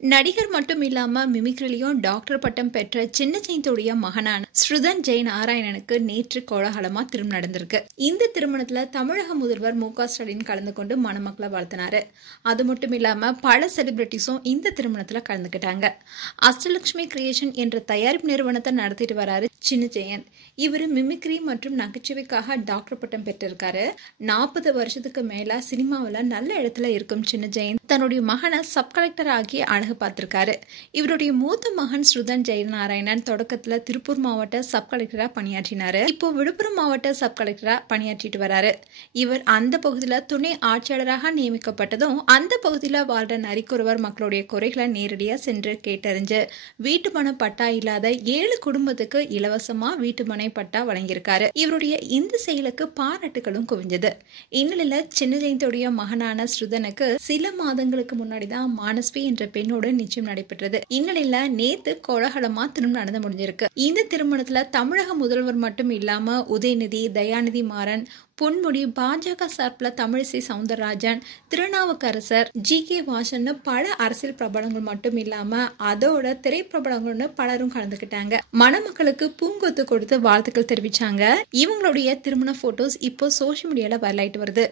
நடிகர் மட்டும் இல்லாம மிமிக்ரிலையும் டாக்டர் பட்டம் பெற்ற சின்ன ஜெயந்தோடைய மகனான ஸ்ருதன் ஜெய் நாராயணனுக்கு நேற்று கோலாகலமா திருமணம் நடந்திருக்கு. இந்த திருமணத்துல தமிழக முதல்வர் மு.க. ஸ்டாலின் கலந்து கொண்டு மணமக்களை வாழ்த்தினாரு. அது மட்டும் இல்லாம பல செலிபிரிட்டிஸும் இந்த திருமணத்துல கலந்துக்கிட்டாங்க. அஷ்டலட்சுமி கிரியேஷன் என்ற தயாரிப்பு நிறுவனத்தை நடத்திட்டு வராரு சின்ன ஜெயந்த். இவரு மிமிக்ரி மற்றும் நகைச்சுவைக்காக டாக்டர் பட்டம் பெற்றிருக்காரு. 40 வருஷத்துக்கு மேல சினிமாவில நல்ல இடத்துல இருக்கும் சின்ன ஜெயந்த் தன்னுடைய மகனை சப் கலெக்டர் ஆகி அழகு பார்த்திருக்காரு. இவருடைய மூத்த மகன் ஸ்ருதன் ஜெய் நாராயணன் தொடக்கத்துல திருப்பூர் மாவட்ட சப் கலெக்டரா பணியாற்றினாரு. இப்போ விழுப்புரம் மாவட்ட சப் கலெக்டரா பணியாற்றிட்டு வராரு. இவர் அந்த பகுதியில துணை ஆட்சியாளராக நியமிக்கப்பட்டதும் அந்த பகுதியில வாழ்ற நரிக்குறவர் மக்களுடைய குறைகளை நேரடியா சென்று கேட்டறிஞ்சு வீட்டு மன பட்டா இல்லாத 7 குடும்பத்துக்கு இலவசமா வீட்டு மனை பட்டா வழங்கியிருக்காரு. இவருடைய இந்த செயலுக்கு பாராட்டுகளும் குவிஞ்சது. இந்நிலையில சின்ன ஜெயந்தோடைய மகனான ஸ்ருதனுக்கு சில மாதங்களுக்கு முன்னாடிதான் மானஸ்வி என்ற பெண்ணோட நிச்சயம் நடைபெற்றது. இந்நிலையில நேத்து கோலாகலமா திருமணம் நடந்து முடிஞ்சிருக்கு. இந்த திருமணத்துல தமிழக முதல்வர் மட்டும் இல்லாம உதயநிதி, தயாநிதி மாறன், பொன்முடி, பாஜக சார்பில் தமிழிசை சவுந்தரராஜன், திருநாவுக்கரசர், ஜி.கே. வாசன் பல அரசியல் பிரபலங்கள் மட்டும் இல்லாம அதோட திரைப்பிரபலங்கள்னு பலரும் கலந்துக்கிட்டாங்க. மணமக்களுக்கு பூங்கொத்து கொடுத்து வாழ்த்துக்கள் தெரிவிச்சாங்க. இவங்களுடைய திருமண போட்டோஸ் இப்போ சோசியல் மீடியால வைரலாயிட்டு வருது.